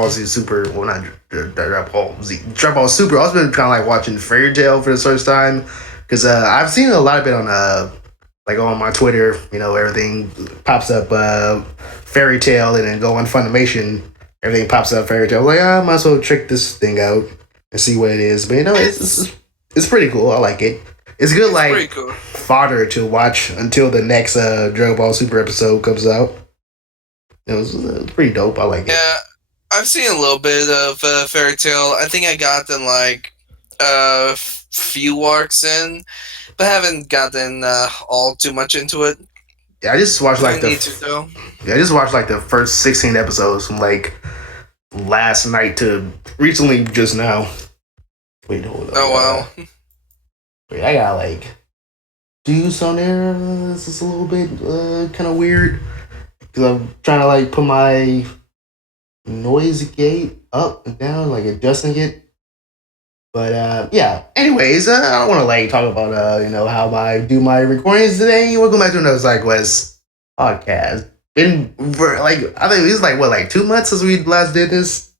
Ball Z Super. Well, not Dragon Ball Z. Dragon Ball Super. I've also been kind of like watching Fairy Tail for the first time because I've seen a lot of it on like on my Twitter. Everything pops up Fairy Tail, and then go on Funimation. Everything pops up Fairy Tail. Like I might as well check this thing out and see what it is. But it's pretty cool. I like it. It's good, like cool. fodder to watch until the next Dragon Ball Super episode comes out. It was pretty dope. I like it. Yeah, I've seen a little bit of Fairy Tail. I think I got them like a few arcs in, but haven't gotten all too much into it. Yeah, I just watched like I need to though. Yeah, I just watched like the first 16 episodes from like last night to recently just now. Wait, hold on. Oh wow. Wait, I got like juice on there. This is a little bit kind of weird because I'm trying to like put my noise gate up and down, like adjusting it. But yeah. Anyways, I don't want to like talk about how I do my recordings today. Welcome back to another Sidekuest podcast. Been like I think it's like 2 months since we last did this.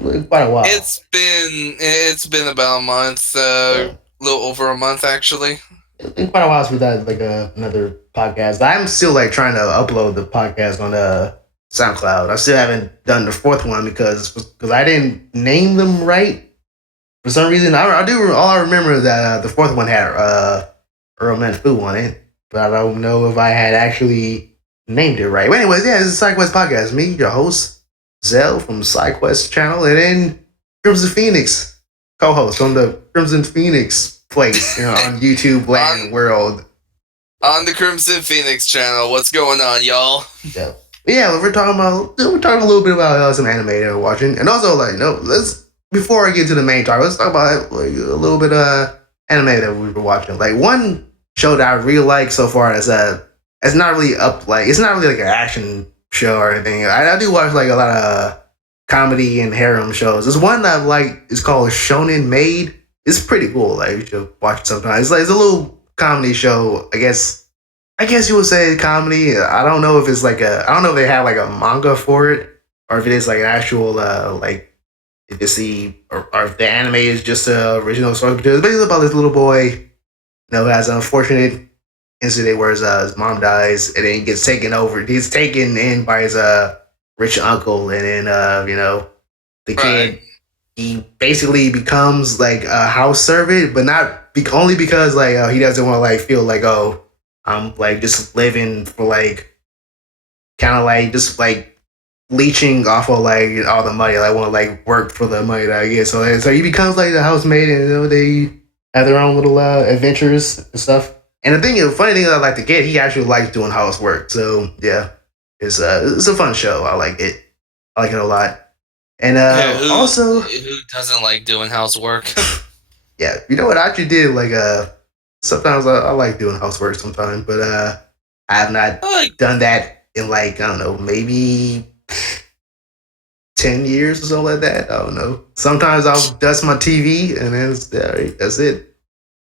Quite a while. It's been about a month, a little over a month actually. It's been quite a while since we did like another podcast. I'm still like trying to upload the podcast on SoundCloud. I still haven't done the fourth one because I didn't name them right. For some reason, I do. All I remember is that the fourth one had Earl Manfu on it, but I don't know if I had actually named it right. But anyways, yeah, this is Sidekuest Podcast. Me, your host, Zell from Sidekuest channel, and then Crimson Phoenix, co-host from the Crimson Phoenix place on YouTube land world. On the Crimson Phoenix channel, what's going on, y'all? Yeah, we're talking a little bit about some anime that we're watching, and also let's. Before I get to the main topic, let's talk about like a little bit of anime that we were watching. Like one show that I really like so far is it's not really it's not really like an action show or anything. I do watch like a lot of comedy and harem shows. There's one that I like. It's called Shonen Maid. It's pretty cool. Like you should watch it sometime. It's a little comedy show. I guess you would say comedy. I don't know if it's I don't know if they have like a manga for it or if it is like an actual if it's or if the anime is just the original source material. It's basically about this little boy, who has an unfortunate incident where his mom dies, and then he gets taken over. He's taken in by his rich uncle, and then the kid he basically becomes like a house servant, but not only because he doesn't want to feel like, oh, I'm just living for kind of just leeching off of all the money. I want to work for the money that I get. So he becomes the housemaid, and they have their own little adventures and stuff. And the funny thing that I like to get, he actually likes doing housework. So yeah, it's a fun show. I like it. I like it a lot. And also, who doesn't like doing housework? Yeah, you know what? I actually did sometimes I like doing housework sometimes, but I have not done that in I don't know, maybe 10 years or something like that. I don't know. Sometimes I'll dust my TV, and then that's it.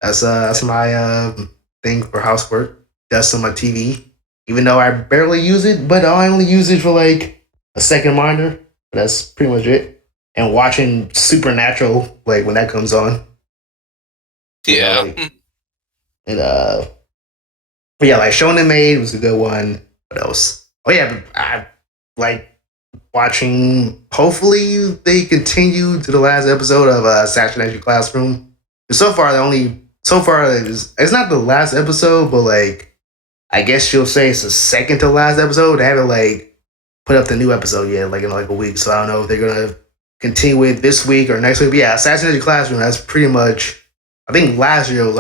That's my thing for housework. Dusting my TV, even though I barely use it, but I only use it for a second monitor. But that's pretty much it. And watching Supernatural when that comes on. Yeah. And but yeah, Shonen Maid was a good one. What else? Oh yeah, I watching. Hopefully, they continue to the last episode of Assassination Classroom. So far, it's not the last episode, but I guess you'll say it's the second to last episode. They haven't put up the new episode yet, in a week. So I don't know if they're gonna continue it this week or next week. But yeah, Assassination Classroom. That's pretty much. I think last year was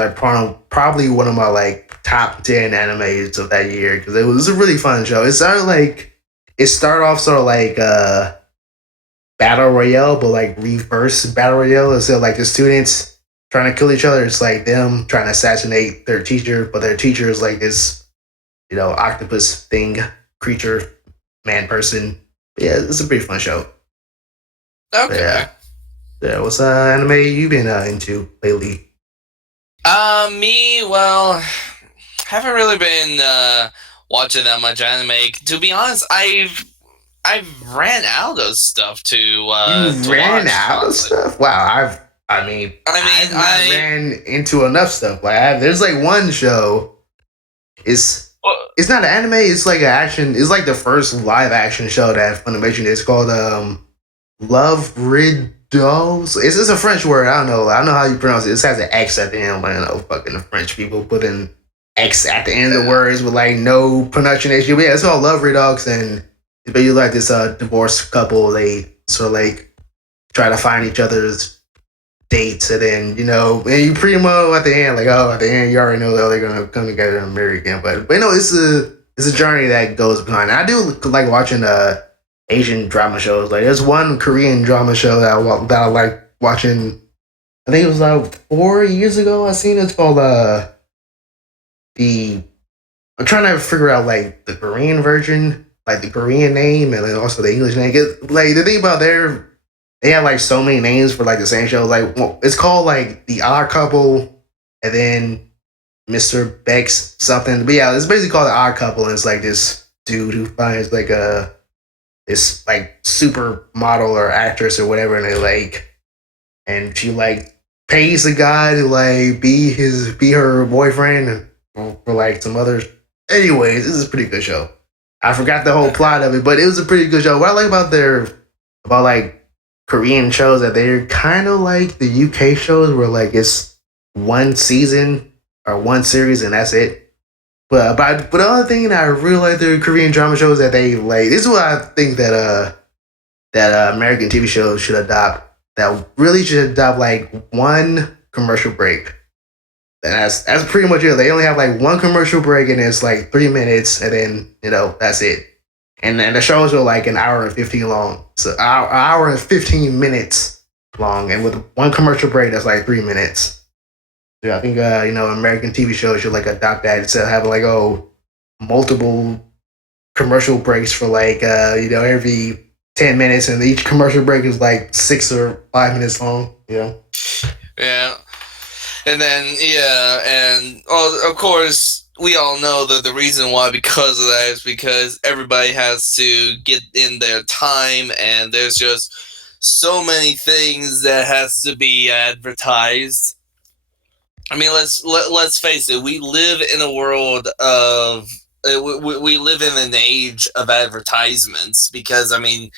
probably one of my top 10 animes of that year because it was a really fun show. It started off sort of battle royale, but reverse battle royale. Instead of the students trying to kill each other, it's them trying to assassinate their teacher, but their teacher is this, octopus thing, creature, man person. But yeah, it's a pretty fun show. Okay. Yeah. What's anime you been into lately? Me, well, haven't really been watching that much anime. To be honest, I've I ran out of stuff You to ran watch. out of Honestly, stuff. Wow, I mean, I mean, I've not ran into enough stuff. There's like one show. It's well, it's not an anime. It's like an action. It's like the first live action show that Funimation. It's called Love Riddles. It's a French word. I don't know how you pronounce it. It has an X at the end. But I don't know, fucking the French people put in X at the end of the words with like no pronunciation. But yeah, it's called Love Riddles, and it's basically like this divorced couple. They sort of like try to find each other's dates, and then and you pretty much at the end, like at the end, you already know that they're gonna come together and marry again. But it's a journey that goes behind. I do like watching Asian drama shows. Like there's one Korean drama show that I like watching. I think it was like 4 years ago. I seen it. It's called the. I'm trying to figure out like the Korean version, like the Korean name, and then also the English name. 'Cause, like the thing about they have like so many names for like the same show. Like it's called like The Odd Couple, and then Mr. Beck's something. But yeah, it's basically called The Odd Couple, and it's like this dude who finds like this like super model or actress or whatever, and and she like pays the guy to like be her boyfriend and for like some others. Anyways, this is a pretty good show. I forgot the whole plot of it, but it was a pretty good show. What I like about like Korean shows that they're kind of like the UK shows where like it's one season or one series and that's it. But the other thing that I really like the Korean drama shows that they like, this is what I think that American TV shows should adopt. That really should adopt like one commercial break. And that's pretty much it. They only have like one commercial break and it's like 3 minutes and then that's it. And then the shows are like an hour and 15 long. So an hour and 15 minutes long. And with one commercial break, that's like 3 minutes. So I think, American TV shows should like adopt that instead of having like, multiple commercial breaks for like, every 10 minutes. And each commercial break is like 6 or 5 minutes long, yeah. And then and of course we all know that the reason why because of that is because everybody has to get in their time, and there's just so many things that has to be advertised. I mean, let's face it. We live in a world of we live in an age of advertisements because I mean,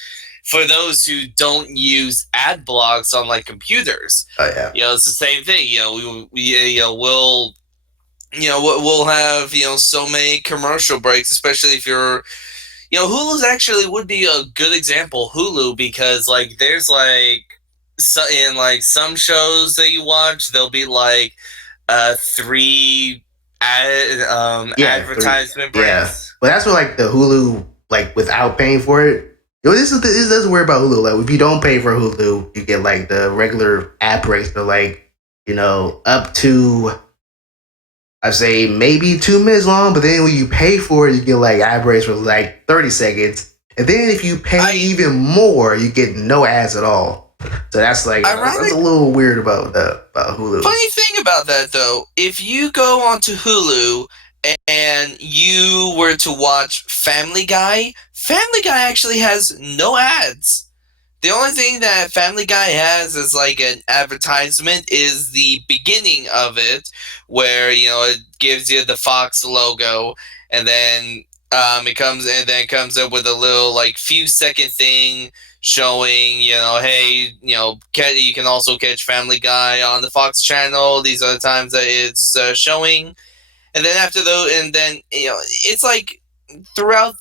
for those who don't use ad blocks on like computers, Oh yeah, it's the same thing. We'll have so many commercial breaks, especially if you're Hulu's actually would be a good example. Hulu, because like there's like in like some shows that you watch, there'll be like three advertisement breaks. Yeah, but that's what like the Hulu like without paying for it. This is weird about Hulu. Like if you don't pay for Hulu, you get like the regular ad breaks for like up to I say maybe 2 minutes long. But then when you pay for it, you get like ad breaks for like 30 seconds. And then if you pay even more, you get no ads at all. So that's like that's a little weird about Hulu. Funny thing about that though, if you go onto Hulu and you were to watch Family Guy actually has no ads. The only thing that Family Guy has as like an advertisement is the beginning of it, where it gives you the Fox logo, and then it comes up with a little like few second thing showing hey you can also catch Family Guy on the Fox channel. These are the times that it's showing, and then after those, and then it's like throughout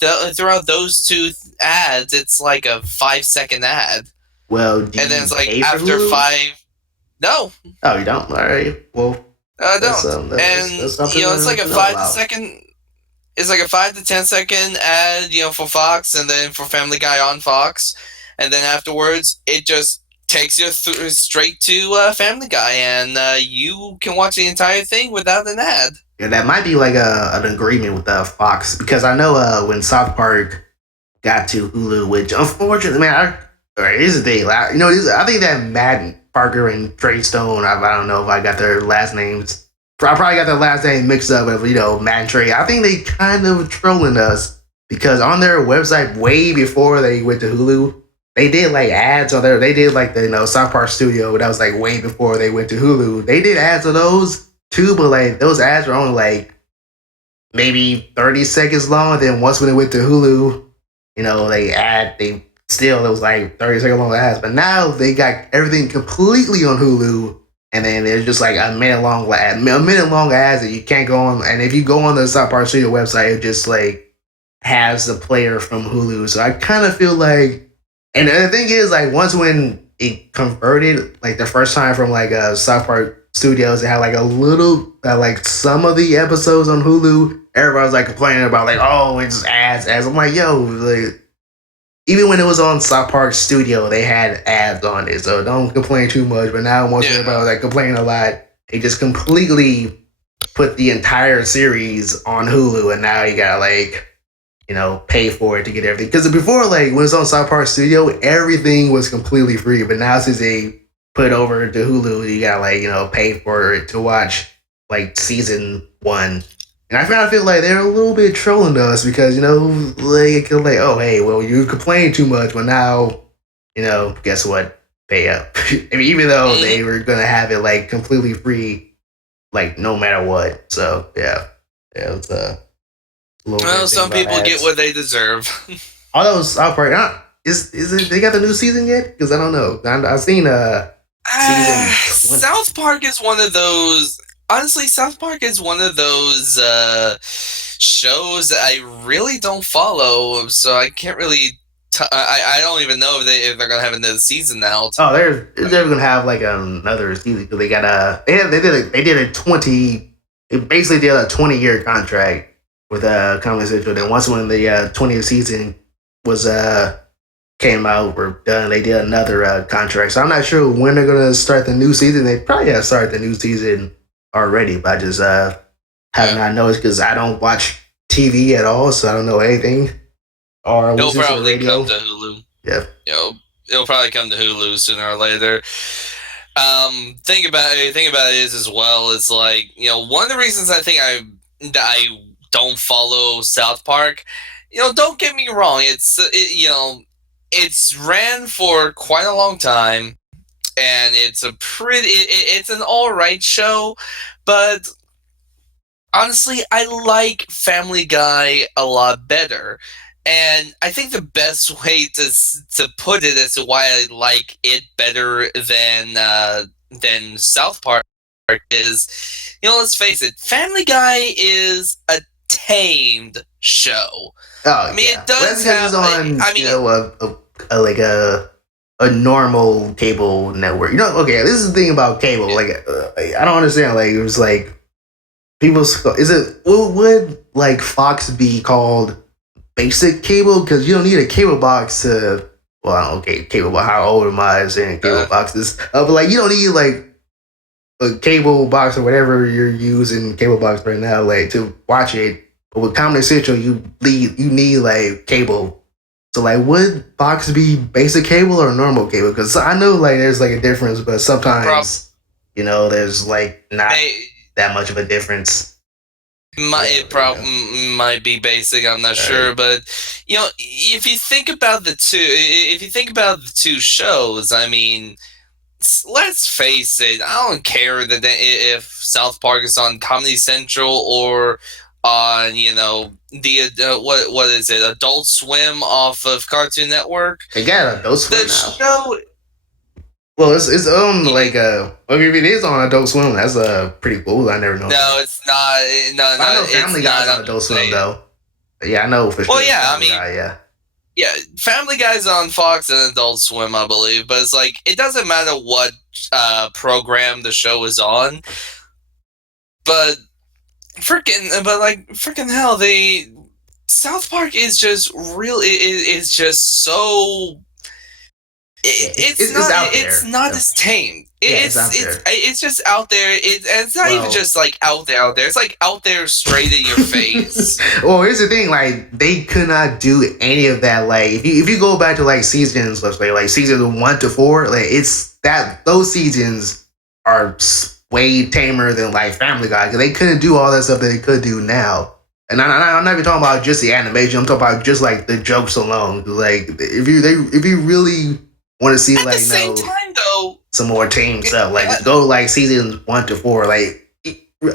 those two ads, it's like a 5-second ad. Well, and then it's like after Hulu? 5. No. Oh, you don't. All right. Well, I don't. That's it's like a 5-second. It's like a 5 to 10-second ad, for Fox, and then for Family Guy on Fox, and then afterwards it just takes you straight to Family Guy, and you can watch the entire thing without an ad. Yeah, that might be like an agreement with Fox, because I know when South Park got to Hulu, which unfortunately, man, here's the thing, I think that Matt Parker and Trey Stone, I don't know if I got their last names. I probably got their last name mixed up with Matt and Trey. I think they kind of trolling us because on their website, way before they went to Hulu, they did like ads on there. They did like the South Park Studio, but that was like way before they went to Hulu. They did ads on those too, but like those ads were only like maybe 30 seconds long. Then once when it went to Hulu, they still it was like 30-second long ads. But now they got everything completely on Hulu, and then there's just like a minute long ads that you can't go on. And if you go on the South Park Studio website, it just like has the player from Hulu. So I kind of feel like, and the thing is, like once when it converted, like the first time from like South Park Studios, it had like a little, like some of the episodes on Hulu, everybody was like complaining about like, oh, it's ads. I'm like, yo, like even when it was on South Park Studio, they had ads on it, so don't complain too much. But now, once everybody was like complaining a lot, they just completely put the entire series on Hulu, and now you gotta like, pay for it to get everything. Because before, like when it was on South Park Studio, everything was completely free. But now since they put it over to Hulu, you gotta like pay for it to watch like season 1. And I feel like they're a little bit trolling us because, like, oh, hey, well, you complain too much, but now, guess what? Pay up. I mean, even though they were going to have it, like, completely free, like, no matter what. So, yeah. Yeah, it's a little Well, some people get what they deserve. All those South Park, is it, they got the new season yet? Because I don't know. I've seen season 20. South Park is one of those. Honestly, South Park is one of those shows that I really don't follow, so I can't really. I don't even know if they're gonna have another season out. Oh, they're gonna have like another season because they got they did a 20. They basically did a 20-year contract with Comedy Central. Then once when the 20th season was came out or done, they did another contract. So I'm not sure when they're gonna start the new season. They probably have started the new season already, but I just have not noticed because I don't watch TV at all, so I don't know anything. Or it'll probably come to Hulu. Yeah, it'll probably come to Hulu sooner or later. Think about it is as well. It's like one of the reasons I think I don't follow South Park. Don't get me wrong. It's ran for quite a long time. And it's it's an alright show, but honestly, I like Family Guy a lot better. And I think the best way to put it as to why I like it better than South Park is, let's face it, Family Guy is a tamed show. Oh, I mean, it does have. Like a normal cable network. Okay, this is the thing about cable. Like, I don't understand. Like, it was like would like Fox be called basic cable? Because you don't need a cable box to. Well, okay, cable box. How old am I saying cable boxes? But like, you don't need like a cable box or whatever you're using cable box right now, like to watch it. But with Comedy Central, you need like cable. So like, would Fox be basic cable or normal cable? Because I know like there's like a difference, but sometimes there's like not that much of a difference. It might be basic. I'm not sure, but if you think about the two shows, I mean, let's face it. I don't care that if South Park is on Comedy Central or on the what is it, Adult Swim off of Cartoon Network. They got Adult Swim now. Show, well, it's like if it is on Adult Swim, that's pretty cool. I never know. No, it's not. No, I know Family Guy's on Adult Swim though. Yeah, I know for sure. Well, yeah, Yeah, Family Guy's on Fox and Adult Swim, I believe. But it's like it doesn't matter what program the show is on. But freaking hell, South Park is just real. It's just so. It's not as tame. It's just out there. It's not even just like out there. It's like out there straight in your face. Well, here's the thing. Like they could not do any of that. Like if you go back to like seasons, let's say like seasons 1 to 4, like it's that those seasons are way tamer than like Family Guy because they couldn't do all that stuff that they could do now. And I'm not even talking about just the animation. I'm talking about just like the jokes alone. Like if you really want to see At the like same time, though, some more tame stuff, like uh, just go like seasons 1 to 4. Like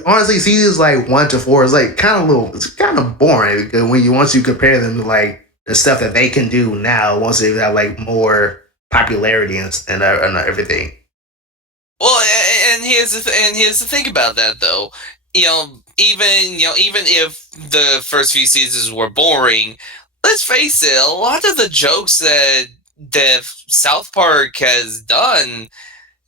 honestly, seasons like 1 to 4 is like kind of little. It's kind of boring because when you once you compare them to like the stuff that they can do now, once they have like more popularity and everything. well, and here's the thing about that, though. Even if the first few seasons were boring, let's face it, a lot of the jokes that South Park has done,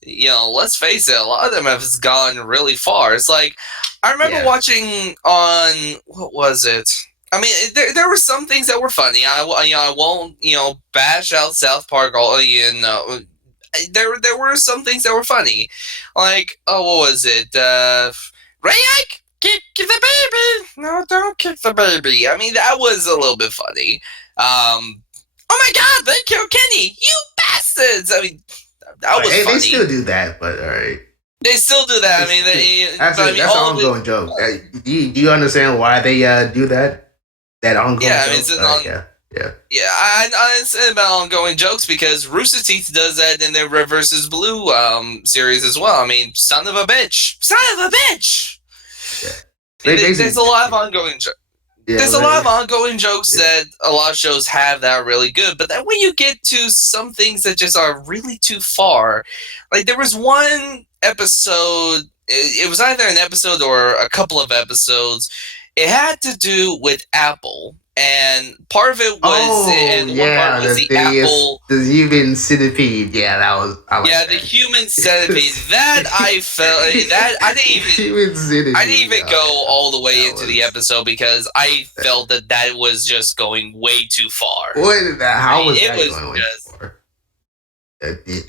let's face it, a lot of them have gone really far. It's like I remember Yeah. watching on what was it? I mean, there were some things that were funny. I won't bash out South Park all there were some things that were funny, like what was it? Rayak, kick the baby! No, don't kick the baby. I mean, that was a little bit funny. Oh my God, they killed Kenny! You bastards! I mean, that was They still funny. do that, but all right. They still do that. I mean, That's but I it. mean, That's an all of it. ongoing joke. Do you understand why they do that? That ongoing Yeah, I mean, joke. it's an on. Yeah, yeah. Yeah, I understand about ongoing jokes because Rooster Teeth does that in their Red versus Blue series as well. I mean, son of a bitch, son of a bitch. Yeah. There's a lot of ongoing jokes. Yeah, There's a lot of ongoing jokes that a lot of shows have that are really good, but then when you get to some things that just are really too far, like there was one episode, it was either an episode or a couple of episodes. It had to do with Apple, and part of it was, Oh and one part yeah, was the Apple. the human centipede. Yeah, I like Yeah, the that. human centipede. That I felt that human centipede. I didn't even go all the way that into the was- episode because I felt that was just going way too far. How was It that was going? just- For?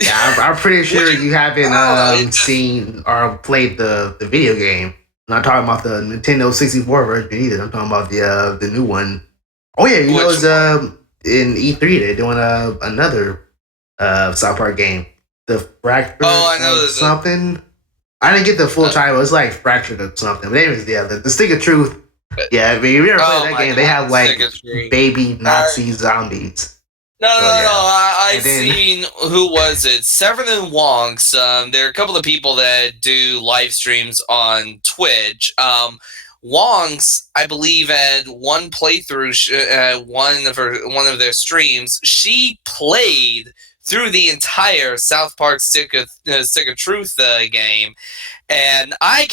Yeah, I'm pretty sure you haven't I don't know, it just- seen or played the video game. I'm not talking about the Nintendo 64 version either. I'm talking about the new one. Oh yeah, you know Which it's in E3 they're doing another South Park game, the Fracture. Oh, I know there's something. I didn't get the full title. It's like Fractured or something. But anyways, yeah, the Stick of Truth. Yeah, I mean, if you ever Oh played that my game, they God, have like Stick of Truth. baby Nazi zombies. No, yeah. I And then- seen who was it? Seven and Wonks. There are a couple of people that do live streams on Twitch. Wonks, I believe, at one playthrough, one of their streams, she played through the entire South Park Stick of Truth game, and like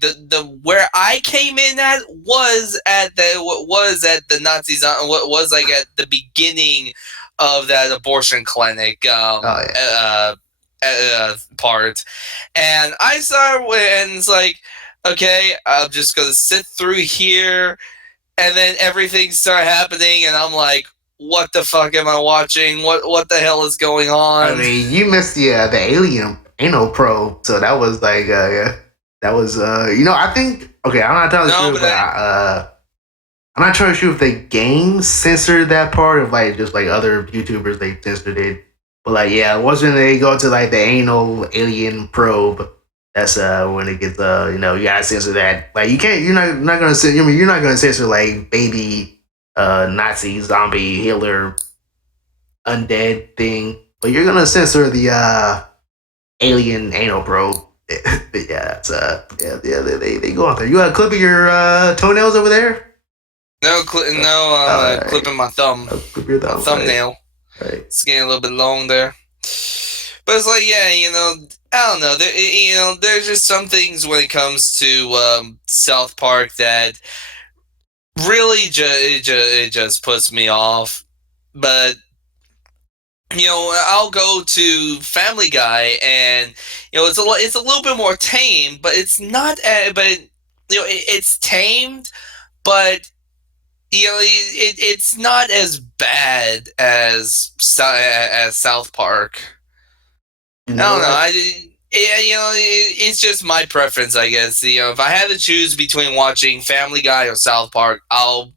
the where I came in at was at the Nazis what was like at the beginning of that abortion clinic part, and I saw and it's like, okay, I'm just gonna sit through here, and then everything started happening, and I'm like, what the fuck am I watching? What the hell is going on? I mean, you missed the alien anal probe, so that was like yeah, that was I think okay, I'm not telling sure, but I'm not totally sure if the game censored that part of like just like other YouTubers they censored it, but like yeah, once when they go to like the anal alien probe, that's when it gets you gotta censor that. Like you're not gonna censor. I mean, you're not gonna censor like baby Nazi zombie Hitler undead thing, but you're gonna censor the alien anal probe. But yeah, it's they go out there. You got a clip of your toenails over there? No, clipping my thumb, Clip your thumb, thumbnail. Right. It's getting a little bit long there, but it's like, yeah, I don't know. There's just some things when it comes to South Park that really it just puts me off. But I'll go to Family Guy, and it's a little bit more tame, but it's not. But it's tamed, but it's not as bad as South Park. I don't know. It's just my preference, I guess. If I had to choose between watching Family Guy or South Park, I'll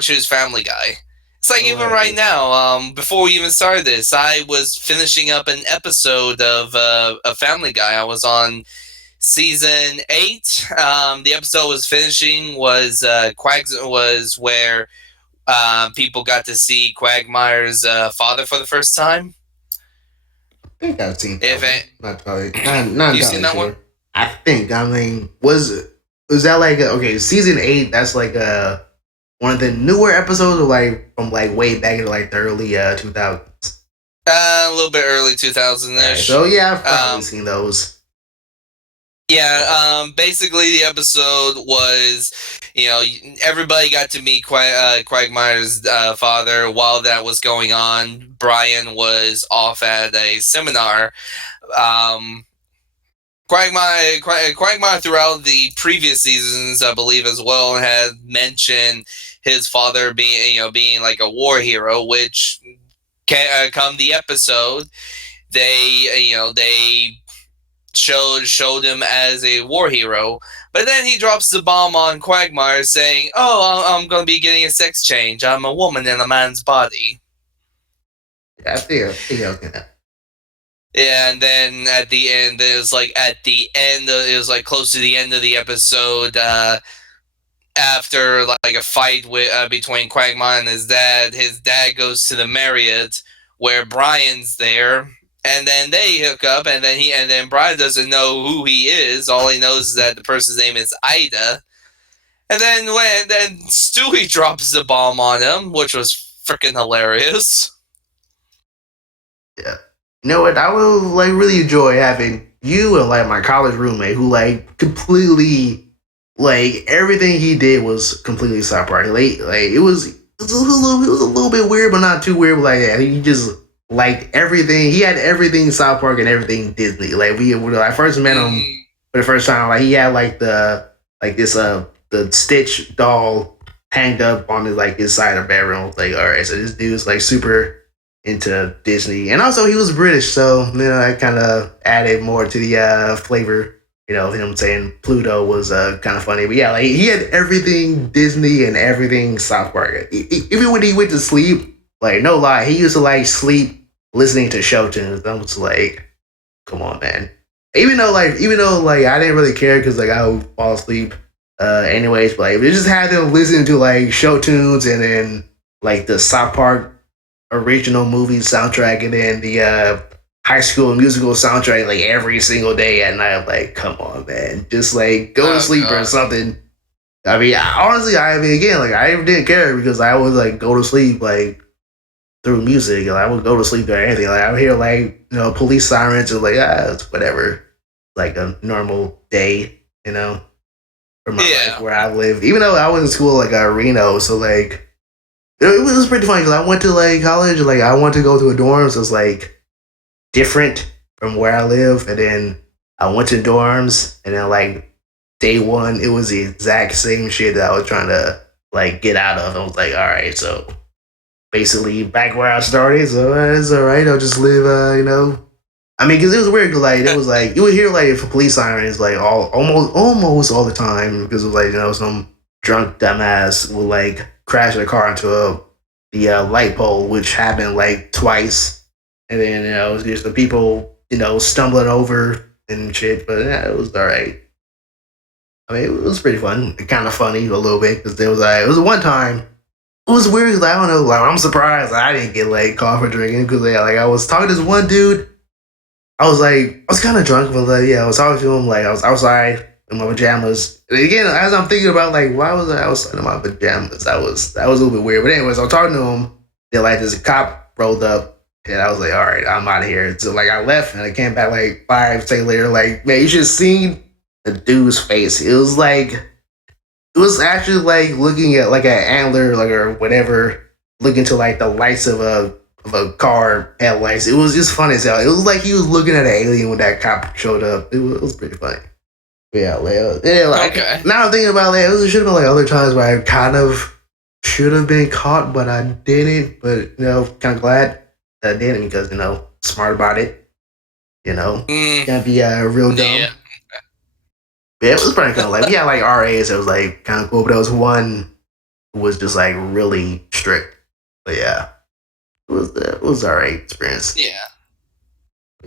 choose Family Guy. It's like even right now, before we even started this, I was finishing up an episode of Family Guy. I was on Season 8, the episode was finishing was was where people got to see Quagmire's father for the first time. I think I've seen that If one. it, Not you seen entirely that one? sure. I think. I mean, was that like okay? Season 8. That's like one of the newer episodes, or like from like way back in like the early 2000s. A little bit early 2000 All right. ish. So yeah, I've probably Um, seen those. yeah. Basically, the episode was, everybody got to meet Quagmire's father. While that was going on, Brian was off at a seminar. Um, Quagmire throughout the previous seasons, I believe as well, had mentioned his father being like a war hero, which come the episode, they showed him as a war hero. But then he drops the bomb on Quagmire, saying, "Oh, I'm going to be getting a sex change. I'm a woman in a man's body." Yeah, I think I've seen that. Yeah, and then at the end, it was like it was like close to the end of the episode. After like a fight between Quagmire and his dad goes to the Marriott where Brian's there, and then they hook up, and then Brian doesn't know who he is. All he knows is that the person's name is Ida, and then Stewie drops the bomb on him, which was freaking hilarious. Yeah. You know what? I would like really enjoy having you and like my college roommate who like completely like everything he did was completely South Park. Like it was a little bit weird, but not too weird. But like yeah, he just liked everything. He had everything South Park and everything Disney. Like when I first met him for the first time, like he had like this the Stitch doll hanged up on his side of the bedroom. I was like, all right, so this dude's like super into Disney, and also he was British, so that kind of added more to the flavor. Him saying Pluto was kind of funny, but yeah, like he had everything Disney and everything South Park. Even when he went to sleep, like no lie, he used to like sleep listening to show tunes. I was like, come on, man. Even though I didn't really care because like I would fall asleep anyways, but like we just had them listening to like show tunes and then like the South Park original movie soundtrack and then the High School Musical soundtrack like every single day at night. I'm like, come on, man, just like go to sleep or something. I mean, honestly, again, like I didn't care because I would like go to sleep like through music, and I would go to sleep or anything. Like I would hear like police sirens and like it's whatever, like a normal day, for my life where I live. Even though I was in school like Reno, so like it was pretty funny because I went to like college, like I wanted to go to a dorm, so it's like different from where I live, and then I went to dorms, and then like day one, it was the exact same shit that I was trying to like get out of. I was like, all right, so basically back where I started, so it's all right. I'll just live, I mean, because it was weird, cause like it was like you would hear like for police sirens like almost all the time because it was like some drunk dumbass would like crash their car into the light pole, which happened like twice, and then it was just the people stumbling over and shit. But yeah, it was all right. I mean, it was pretty fun, kind of funny a little bit because there was like it was one time. It was weird. Like, I don't know. Like I'm surprised I didn't get like caught for drinking because like I was talking to this one dude. I was kind of drunk, but like, yeah, I was talking to him. Like I was outside in my pajamas. And again, as I'm thinking about like why was I outside in my pajamas? That was a little bit weird. But anyways, I'm talking to him. Then like this cop rolled up, and I was like, all right, I'm out of here. So like I left, and I came back like 5 seconds later. Like man, you should have seen the dude's face. It was actually like looking at like an antler, like or whatever, looking to like the lights of a car headlights. It was just funny as hell. It was like he was looking at an alien when that cop showed up. It was pretty funny. But yeah, like Okay. now I'm thinking about it should have been like other times where I kind of should have been caught, but I didn't. But kind of glad that I didn't because smart about it. Can't be real dumb. Yeah. Yeah, it was pretty cool. Like we had like RAs that was like kind of cool, but there was one who was just like really strict. But yeah, it was alright experience. Yeah.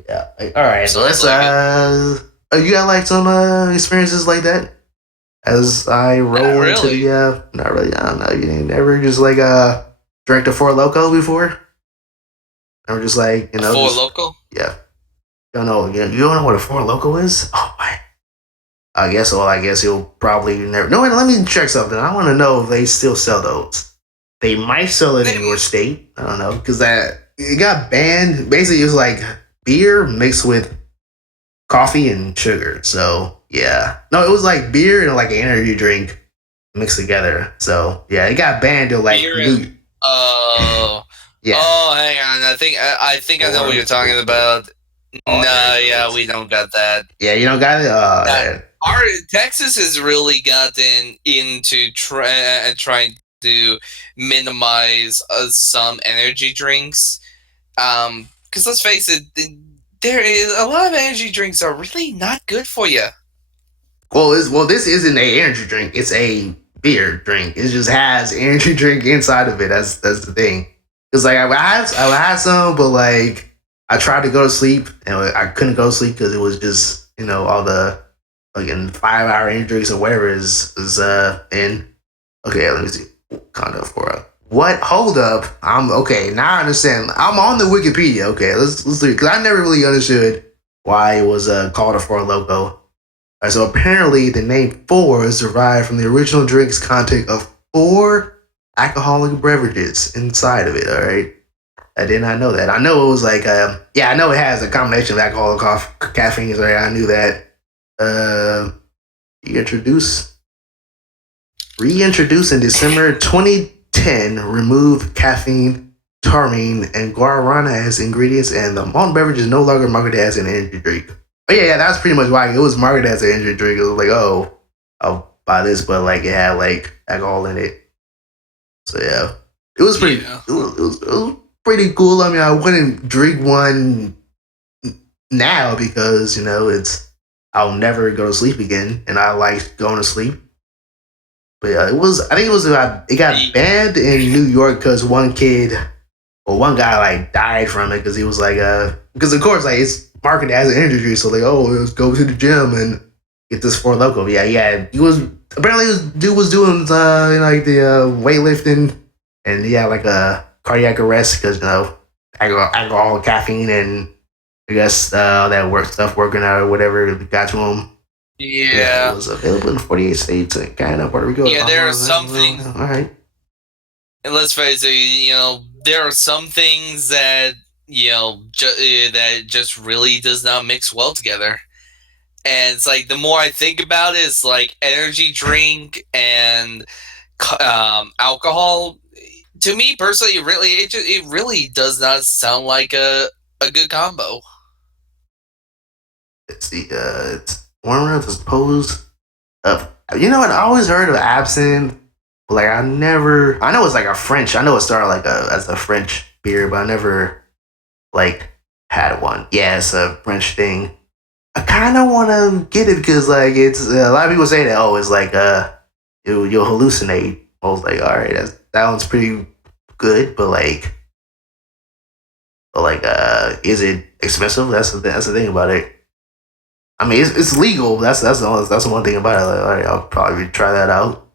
Yeah. Like, all right. So let's Sounds like You got like some experiences like that? As I Not roll into really. the not really. I don't know. You ain't never just like drank the Four Loco before? Or just like A four just local. yeah. Don't know. You don't know what a Four Loco is? Oh my. I guess. Well, I guess you'll probably never. No, wait. Let me check something. I want to know if they still sell those. They might sell it in your state. I don't know because that it got banned. Basically, it was like beer mixed with coffee and sugar. So yeah, no, it was like beer and like an energy drink mixed together. So yeah, it got banned to like Beer and new. oh Yeah, oh, hang on. I think I know what or you're talking about. oh, there No, it yeah, goes. we don't got that. Yeah, you don't got it. That Yeah. our Texas has really gotten into trying to minimize some energy drinks. Because let's face it, there is a lot of energy drinks are really not good for you. This isn't a energy drink. It's a beer drink. It just has energy drink inside of it. That's the thing. It's like I had some, but like I tried to go to sleep and I couldn't go to sleep because it was just all the like in 5 hour energy drinks or whatever is in. Okay, let me see. Kind of for what? Hold up. I'm okay now. I understand. I'm on the Wikipedia. Okay, let's do it because I never really understood why it was called a Four Loco. So apparently, the name four is derived from the original drink's content of four alcoholic beverages inside of it. All right, I did not know that. I know it was like, yeah, I know it has a combination of alcohol and caffeine. Right, I knew that. Uh, introduced, reintroduced in December 2010, removed caffeine, taurine, and guarana as ingredients, and the malt beverage is no longer marketed as an energy drink. Oh yeah, that's pretty much why it was marketed as an energy drink. It was like, oh, I'll buy this, but like it had like alcohol in it. So yeah, it was pretty. Yeah. It was pretty cool. I mean, I wouldn't drink one now because it's I'll never go to sleep again, and I like going to sleep. But yeah, it was. I think it was about. It got banned in New York because one kid or one guy like died from it because he was like because of course like it's marketed as an energy drink, so like let's go to the gym and get this Four Loco. Yeah. He was apparently this dude was doing like the weightlifting and he had like a cardiac arrest because alcohol, caffeine, and I guess that stuff working out or whatever got to him. Yeah, it Yeah. was available in 48 states and Canada, Puerto Rico. Yeah, there are some things, All right. and let's face it, there are some things that, that just really does not mix well together. And it's like the more I think about it, it's like energy drink and alcohol. To me personally, it really does not sound like a good combo. Let's see. It's warmer as opposed of. You know what? I always heard of absinthe, but like I never. I know it's like a French. I know it started like as a French beer, but I never like had one. Yeah, it's a French thing. I kind of want to get it because like it's a lot of people say that it's like you'll hallucinate. I was like, all right, that one's pretty good, but is it expensive? That's the thing about it. I mean, it's legal. That's the one thing about it. Like, all right, I'll probably try that out.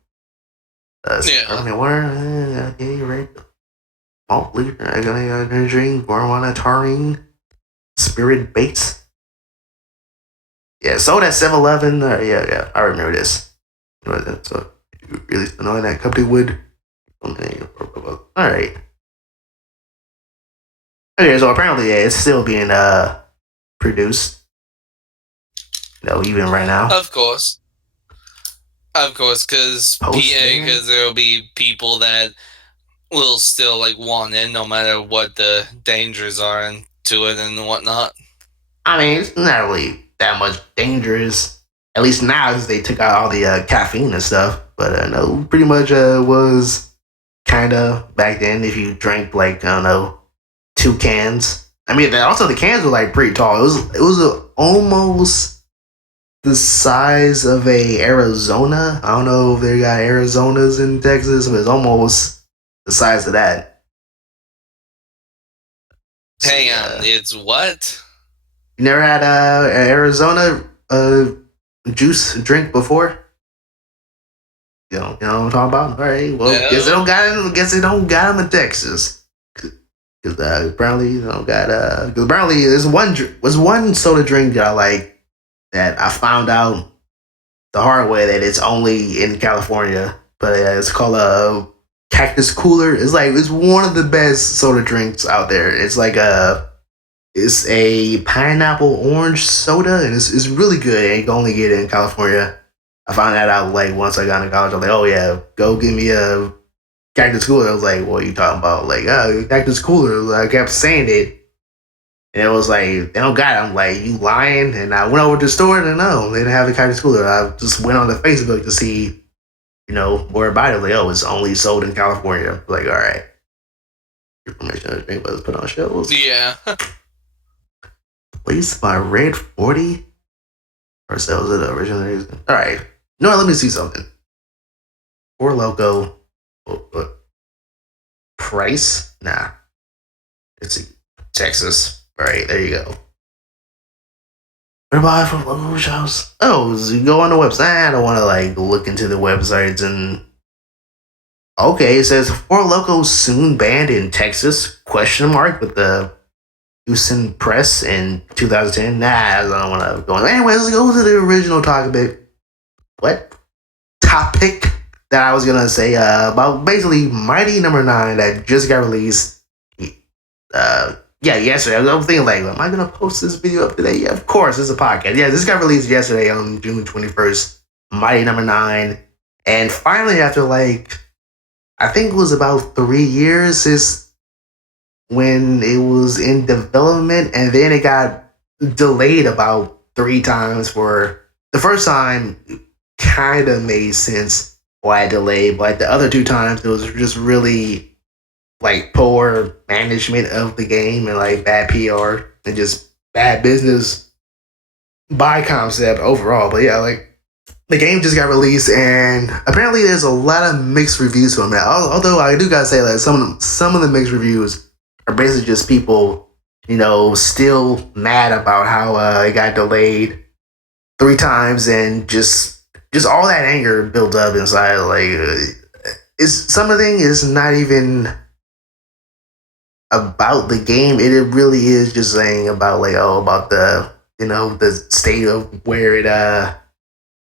I Yeah. mean, where? Yeah, you're right. Malt liquor, I gonna drink guarana, taurine, spirit base. Yeah, sold at 7-Eleven. Yeah, I remember this. So you really knowing that company would. All right. Okay, so apparently, yeah, it's still being produced. Even right now. Of course. Of course, because Post ban. there'll be people that will still like want in no matter what the dangers are to it and whatnot. I mean, it's not really that much dangerous. At least now, as they took out all the caffeine and stuff. But no, pretty much was kind of back then. If you drank like I don't know 2 cans. I mean, also the cans were like pretty tall. It was almost the size of a Arizona. I don't know if they got Arizonas in Texas, but it's almost the size of that. So, Hang on, it's what? you never had Arizona? a juice drink before? You know what I'm talking about? All right. Well, guess they No. don't got him. Guess they don't got him in Texas. Because apparently you don't got Because apparently was one soda drink that I like that I found out the hard way that it's only in California, but it's called a Cactus Cooler. It's one of the best soda drinks out there. It's a pineapple orange soda, and it's really good. And you can only get it in California. I found that out like once I got into college. I was like, oh yeah, go get me a Cactus Cooler. I was like, what are you talking about? Like, oh, Cactus Cooler. I kept saying it, and it was like, they don't got it. I'm like, you lying? And I went over to the store, and no, they didn't have the Cactus Cooler. I just went on the Facebook to see, more about it. Like, oh, it's only sold in California. Like, all right, your permission to drink was put on shelves. Yeah. Placed by Red 40. Or sells it originally. All right. No, let me see something. Four Loco. Price? Nah. It's Texas. All right, there you go. What about from local shops? Oh, so you go on the website. I don't want to look into the websites and. Okay, it says Four Loko soon banned in Texas? Question mark with the Houston Press in 2010. Nah, I don't want to go on. Anyways, let's go to the original topic. What? Topic that I was going to say about basically Mighty Number 9 that just got released. Yesterday. I was thinking, am I going to post this video up today? Yeah, of course. It's a podcast. Yeah, this got released yesterday on June 21st. Mighty Number 9. And finally, after I think it was about 3 years, is when it was in development, and then it got delayed about 3 times. For the first time, kind of made sense why it delayed, but the other 2 times it was just really poor management of the game and bad PR and just bad business by concept overall. But yeah, the game just got released, and apparently there's a lot of mixed reviews on that. Although I do gotta say some of the mixed reviews are basically just people, still mad about how it got delayed 3 times, and just all that anger built up inside. Some of the thing is not even about the game. It really is just saying about about the the state of where it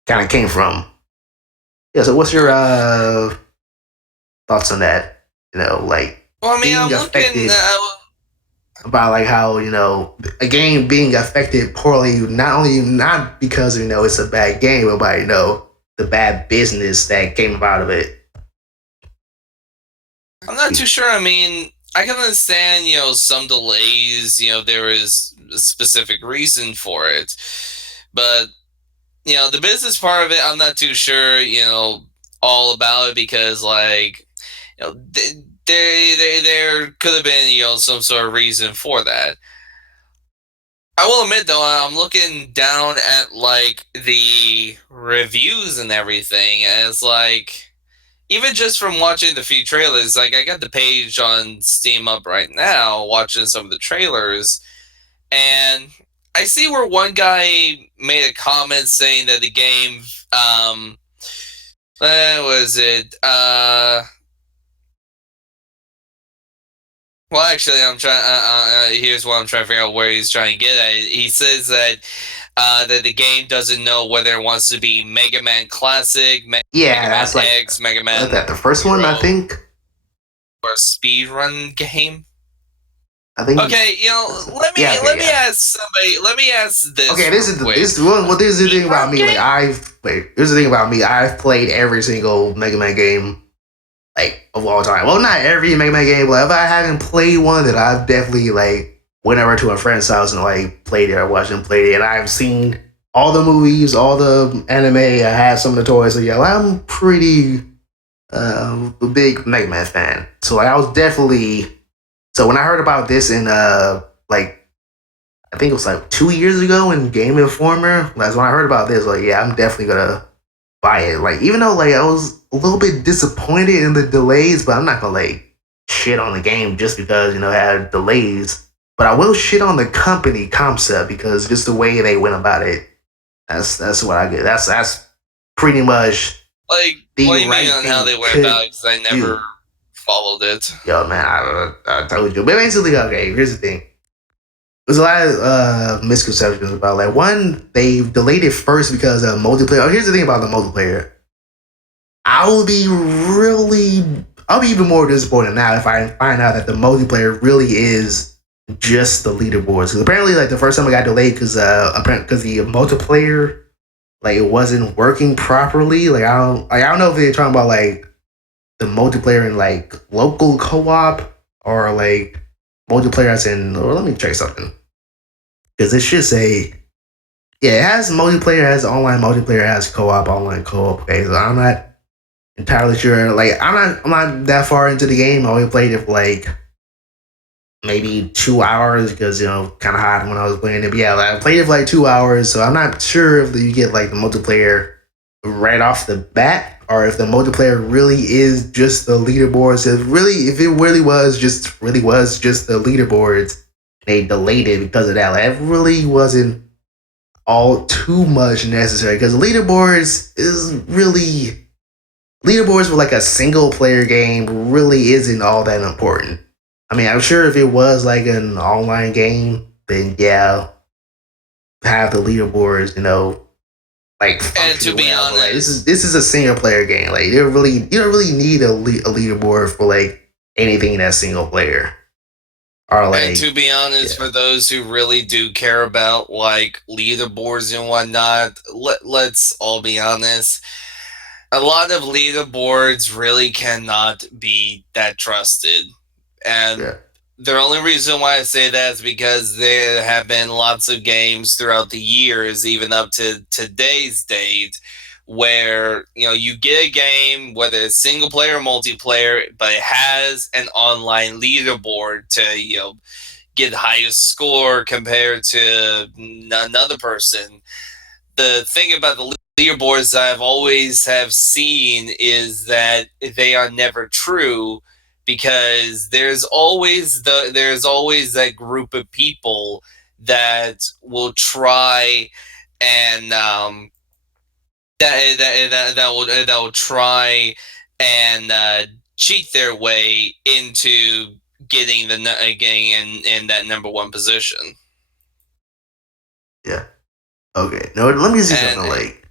kind of came from. Yeah. So what's your thoughts on that? Well, I mean, being I'm affected looking. about how a game being affected poorly, not because it's a bad game, but by the bad business that came out of it. I'm not too sure. I mean, I can understand, some delays. There is a specific reason for it, but the business part of it, I'm not too sure. All about it, because there could have been some sort of reason for that. I will admit though, I'm looking down at the reviews and everything, and it's even just from watching the few trailers, I got the page on Steam up right now, watching some of the trailers, and I see where one guy made a comment saying that the game, what was it? Well, actually, I'm trying. Here's what I'm trying to figure out where he's trying to get at. He says that that the game doesn't know whether it wants to be Mega Man Classic, Mega Man That's X, Mega Man that the first one, I think, or a speedrun game. I think. Okay, let me ask somebody. Let me ask this. Okay, this is the thing about me. Here's the thing about me. I've played every single Mega Man game of all time. Well, not every Mega Man game, but if I haven't played one, that I've definitely went over to a friend's house and played it or watched them play it. And I've seen all the movies, all the anime. I had some of the toys. So yeah, I'm pretty a big Mega Man fan. So I was definitely. So when I heard about this in I think it was 2 years ago in Game Informer, that's when I heard about this. Yeah, I'm definitely gonna buy it. Even though I was a little bit disappointed in the delays, but I'm not gonna shit on the game just because it had delays. But I will shit on the company concept, because just the way they went about it, That's what I get. That's pretty much Like, the what do you mean right on how thing they went about could it? Because I never do. followed it. Yo, man, I told you. But basically, okay, here's the thing. There's a lot of misconceptions about like one, they delayed it first because of multiplayer. Oh, here's the thing about the multiplayer. I will be really, I'll be even more disappointed now if I find out that the multiplayer really is just the leaderboards. Because apparently, like the first time it got delayed because the multiplayer like it wasn't working properly. I don't know if they're talking about like the multiplayer in like local co-op or like multiplayer as in. Or let me check something because it should say yeah, it has multiplayer, it has online multiplayer, it has co-op, online co-op. Okay, so I'm not entirely sure. Like I'm not that far into the game. I only played it for like maybe 2 hours because kind of hot when I was playing it. But yeah, like, I played it for like 2 hours, so I'm not sure if you get like the multiplayer right off the bat or if the multiplayer really is just the leaderboards. If it really was just the leaderboards, they delayed it because of that. Like, it really wasn't all too much necessary because leaderboards for like a single player game really isn't all that important. I mean, I'm sure if it was like an online game, then yeah, have the leaderboards, like And to function be well. But like honest, this is a single player game. Like you don't really need a leaderboard for like anything that's single player. Or like for yeah, those who really do care about like leaderboards and whatnot, let's all be honest. A lot of leaderboards really cannot be that trusted. And yeah, the only reason why I say that is because there have been lots of games throughout the years, even up to today's date, where you get a game, whether it's single player or multiplayer, but it has an online leaderboard to get the highest score compared to another person. The thing about the leaderboards I've always have seen is that they are never true because there's always that group of people that will try and that will try and cheat their way into getting in that number one position. yeah. Okay, no, let me see And something. Like,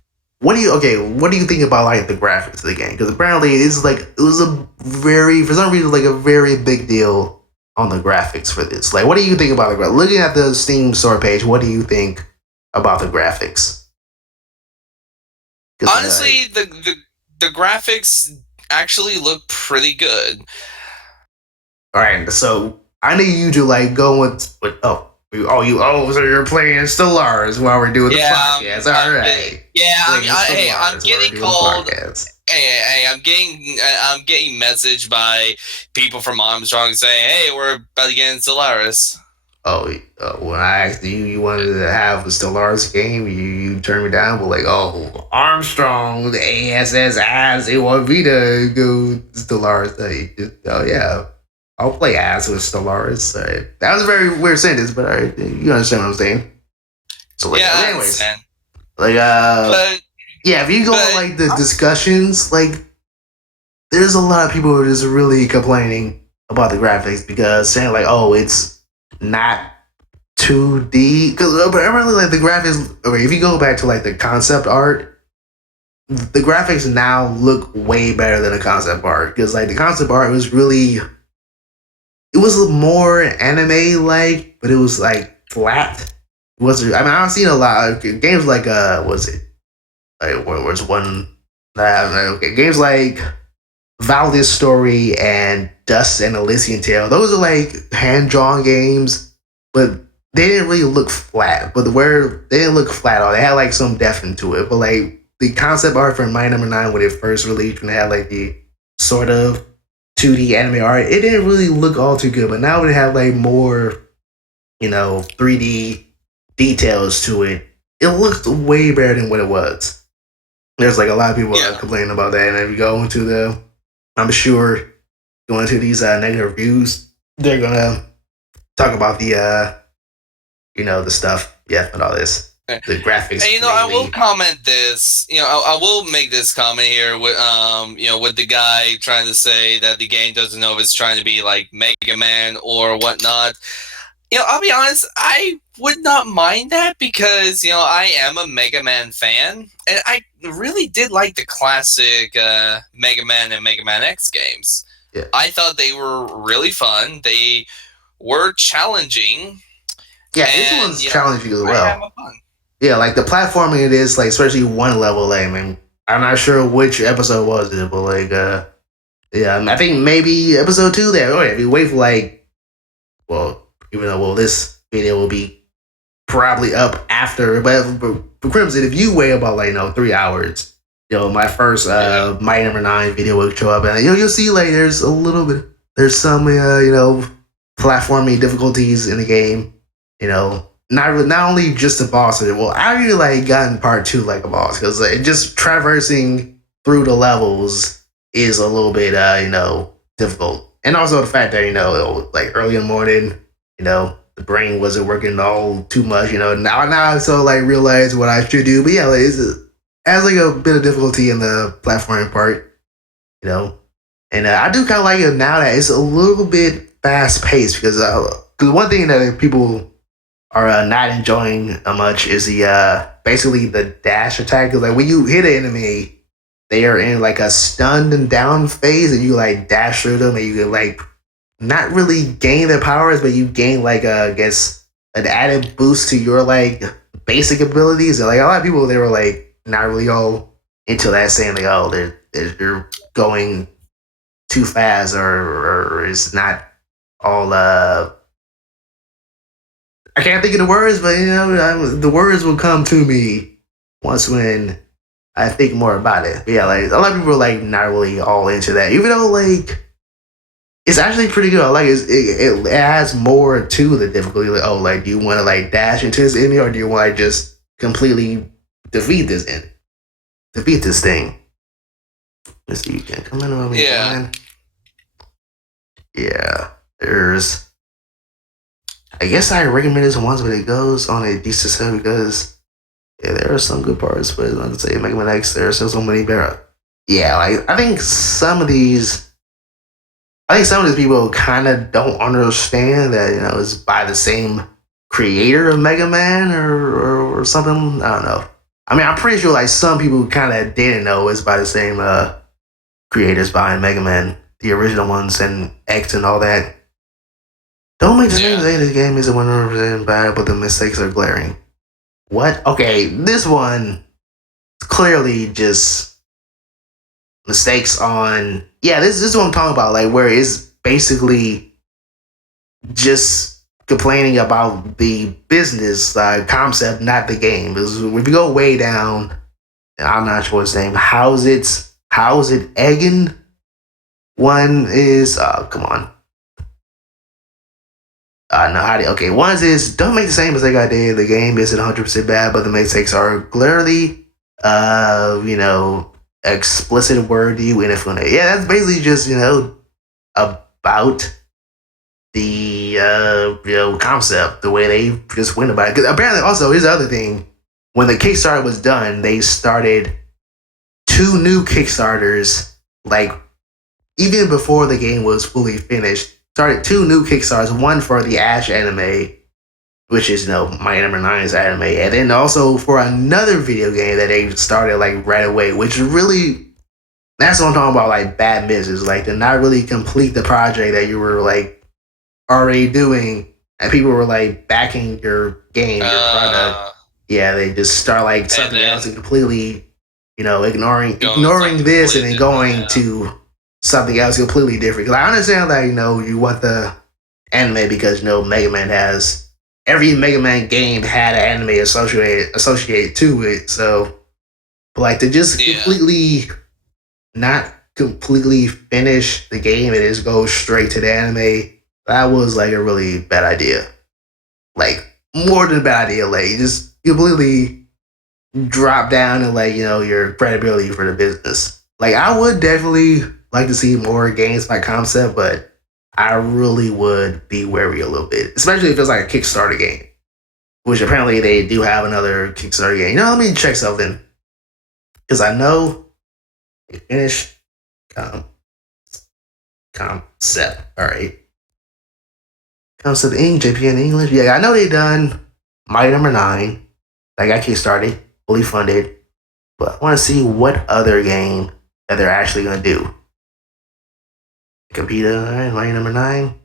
what do you think about like the graphics of the game? Because apparently it was a very for some reason like a very big deal on the graphics for this. Like, what do you think about the graphics? Looking at the Steam store page, what do you think about the graphics? Because honestly, the graphics actually look pretty good. all right, so I need you to like go with so you're playing Stellaris while we're doing the Yeah, podcast. All right, yeah. playing Hey, I'm Stellaris while we're getting doing the called. podcast. Hey, I'm getting messaged by people from Armstrong saying, "Hey, we're about to get in Solaris." Oh, when I asked you wanted to have a Stellaris game, you turned me down. But like, oh, Armstrong, the ASS as it want me to go Stellaris. Oh yeah, I'll play ass with Stellaris. That was a very weird sentence, but you understand what I'm saying. So like, Yeah, I anyways, understand. like But yeah, if you go on but like the discussions, like there's a lot of people who are just really complaining about the graphics because saying like, oh, it's not 2D because apparently like the graphics. Okay, if you go back to like the concept art, the graphics now look way better than the concept art because like the concept art was really it was more anime like, but it was like flat. It was I mean I've seen a lot of games like was it like where's one okay games like Valdez Story and Dust and Elysian Tale. Those are like hand drawn games, but they didn't really look flat. But where they didn't look flat at all. They had like some depth into it. But like the concept art for My Number Nine when it first released, when they had like the sort of 2D anime art, it didn't really look all too good. But now they have like more, 3D details to it. It looks way better than what it was. There's like a lot of people yeah, complaining about that, and if you go into I'm sure going to these negative reviews, they're gonna talk about the the stuff, yeah, and all this. The graphics And I will mainly. comment this. I will make this comment here with with the guy trying to say that the game doesn't know if it's trying to be like Mega Man or whatnot. I'll be honest, I would not mind that because, I am a Mega Man fan, and I really did like the classic Mega Man and Mega Man X games. Yeah. I thought they were really fun. They were challenging, Yeah, this and, one's challenging as I had well. my fun. Yeah, like the platforming it is, like especially one level, like, I mean, I'm not sure which episode was it, but like yeah, I think maybe episode 2 there. Oh yeah, if you wait for like, well, even though this video will be probably up after, but for Crimson, if you wait about like 3 hours, my first Mighty Number 9 video will show up, and you'll see like there's a little bit, there's some platforming difficulties in the game, not only just the boss. Well, I really like gotten part 2 like a boss because just traversing through the levels is a little bit difficult, and also the fact that like early in the morning, the brain wasn't working all too much. Now I so like realize what I should do, but yeah, like, it has like a bit of difficulty in the platforming part, and I do kind of like it now that it's a little bit fast paced because one thing that people are not enjoying much is the basically the dash attack. Because like when you hit an enemy, they are in like a stunned and down phase, and you like dash through them, and you can like not really gain their powers, but you gain like I guess an added boost to your like basic abilities. And like a lot of people, they were like not really all into that, saying like, oh, they're going too fast, or it's not all I can't think of the words, but the words will come to me once when I think more about it. But yeah, like a lot of people are like not really all into that, even though like it's actually pretty good. I like it adds more to the difficulty. Like, oh, like do you want to like dash into this enemy, or do you want to just completely defeat this thing? Let's see, you can come in over Yeah. Yeah, there's. I guess I recommend this once, but it goes on a decent set because there are some good parts, but like I say, Mega Man X, there are still so many better. Yeah, like I think some of these people kind of don't understand that it's by the same creator of Mega Man or something. I don't know. I mean, I'm pretty sure like some people kind of didn't know it's by the same creators behind Mega Man, the original ones, and X and all that. Don't make the same mistake. This game isn't 100% bad, but the mistakes are glaring. What? Okay, this one is clearly just mistakes on. Yeah, this is what I'm talking about. Like where it's basically just complaining about the business concept, not the game. Because if you go way down, I'm not sure his name. How's it Egan? One is come on. No, okay. One is don't make the same mistake I did. The game isn't 100% bad, but the mistakes are clearly, explicit word you in it. Yeah, that's basically just about the concept, the way they just went about it. Because apparently, also here's the other thing: when the Kickstarter was done, they started 2 new Kickstarters, like even before the game was fully finished. Started 2 new Kickstarters, one for the Ash anime, which is My Number 9's anime, and then also for another video game that they started like right away, which really, that's what I'm talking about, like bad misses, like to not really complete the project that you were like already doing, and people were like backing your game, your product. Yeah, they just start like something else and completely, ignoring this and then going to something else completely different. Because I understand that you want the anime because Mega Man has every Mega Man game had an anime associated to it. So, but like to just completely not completely finish the game and just go straight to the anime, that was like a really bad idea. Like more than a bad idea. Like just completely drop down and like your credibility for the business. Like I would definitely like to see more games by concept, but I really would be wary a little bit, especially if it's like a Kickstarter game. which apparently they do have another Kickstarter game. You know, let me check something because I know they finished com- concept. All right, concept in JPN English. Yeah, I know they done Mighty Number Nine. That got kickstarted, fully funded. But I want to see what other game that they're actually gonna do. Computer, all right, Mighty Number Nine,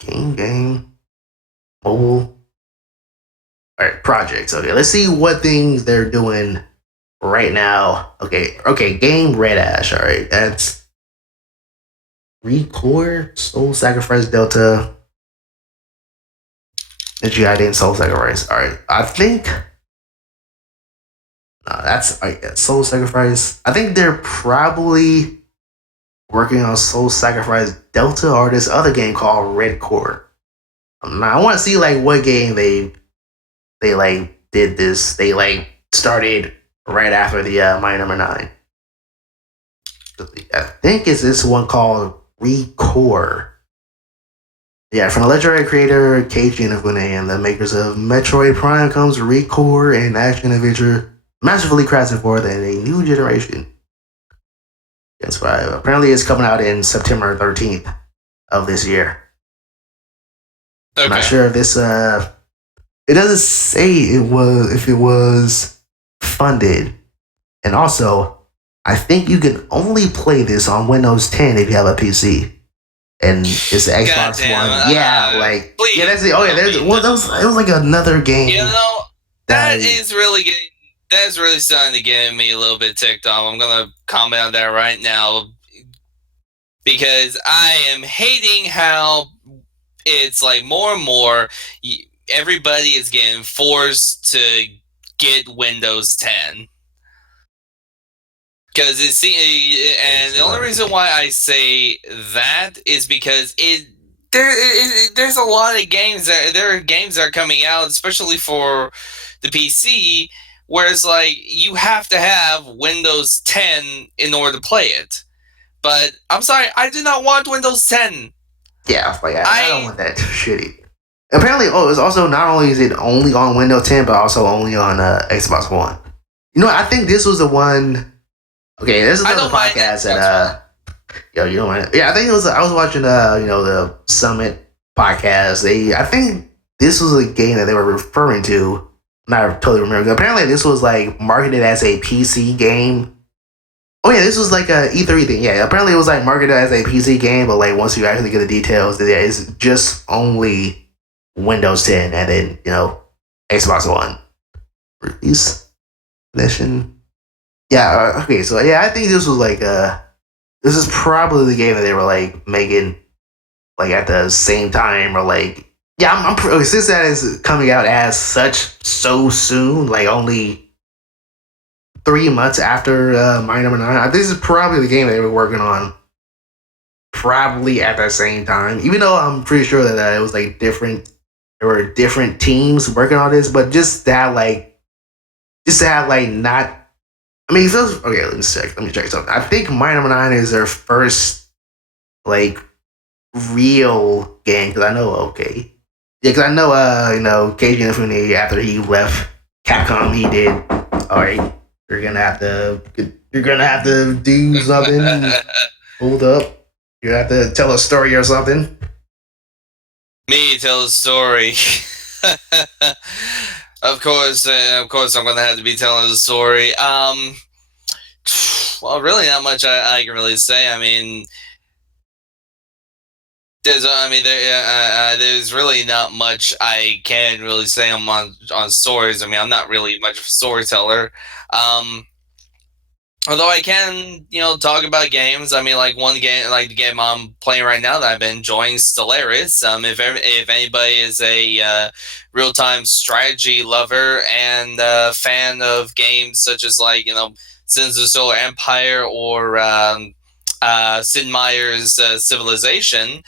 game, mobile. All right, projects. Okay, let's see what things they're doing right now. Okay, game Red Ash. All right, that's Recore, Soul Sacrifice Delta, the GI in Soul Sacrifice. All right, I think that's Soul Sacrifice. I think they're probably working on Soul Sacrifice Delta or this other game called Red Core. Now I want to see like what game they like did this. They like started right after the My Number Nine. I think it's this one called Recore. Yeah, from the legendary creator Keiji Inafune and the makers of Metroid Prime comes Recore, an action adventure masterfully crafted for a new generation. That's right. Apparently, it's coming out in September 13th of this year. Okay. I'm not sure if this. It doesn't say if it was funded, and also, I think you can only play this on Windows 10 if you have a PC. And it's the Xbox One. Yeah, like please, yeah, that's it. Oh yeah, there's it was like another game. You know, that is really good. That's really starting to get me a little bit ticked off. I'm gonna comment on that right now because I am hating how it's like more and more everybody is getting forced to get Windows 10. Because and the only reason why I say that is because there's a lot of games there are games that are coming out, especially for the PC, where it's like you have to have Windows 10 in order to play it. But I'm sorry, I do not want Windows 10. Yeah, like I don't want that shitty. Apparently, it's also not only is it only on Windows 10, but also only on Xbox One. You know, I think this was the one. Okay, there's another podcast that you don't mind. Yeah, I think it was. I was watching the Summit podcast. I think this was a game that they were referring to. Not totally remember. Apparently, this was like marketed as a PC game. Oh yeah, this was like a E3 thing. Yeah, apparently it was like marketed as a PC game, but like once you actually get the details, it's just only Windows 10 and then Xbox One release edition. Yeah. Okay. So yeah, I think this was like this is probably the game that they were like making like at the same time or like yeah. I'm since that is coming out as such so soon, like only 3 months after My Number Nine. This is probably the game that they were working on probably at the same time. Even though I'm pretty sure that it was like different. There were different teams working on this, but just to have like not. I mean, okay. Let me check something. I think My Number Nine is their first like real game because I know because I know Keiji Inafune after he left Capcom he did all right. You're gonna have to do something. Hold up. You have to tell a story or something. Me tell a story. Of course, I'm gonna have to be telling the story. Well, really, not much I can really say. I mean, there's really not much I can really say on stories. I mean, I'm not really much of a storyteller. Although I can, talk about games. I mean, like one game, like the game I'm playing right now that I've been enjoying, Stellaris. If anybody is a real-time strategy lover and fan of games such as like Sins of Solar Empire or Sid Meier's Civilization,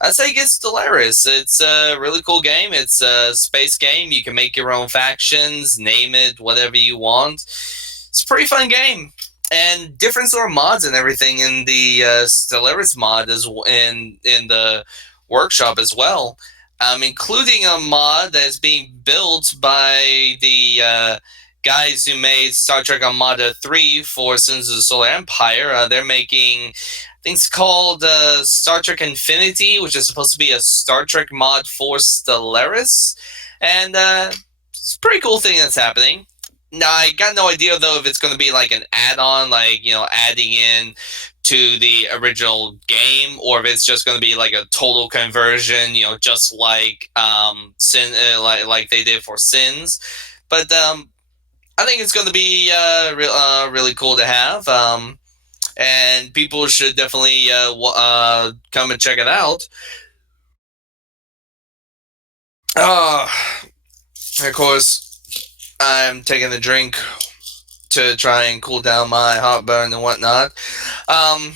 I'd say get Stellaris. It's a really cool game. It's a space game. You can make your own factions, name it whatever you want. It's a pretty fun game. And different sort of mods and everything in the Stellaris mod in the workshop as well. including a mod that's being built by the guys who made Star Trek Armada 3 for Sins of the Solar Empire. They're making, I think it's called Star Trek Infinity, which is supposed to be a Star Trek mod for Stellaris. And it's a pretty cool thing that's happening. Now, I got no idea, though, if it's going to be like an add-on, like, adding in to the original game, or if it's just going to be like a total conversion, just like like they did for Sins. But I think it's going to be really cool to have, and people should definitely come and check it out. Of course, I'm taking a drink to try and cool down my heartburn and whatnot. I'm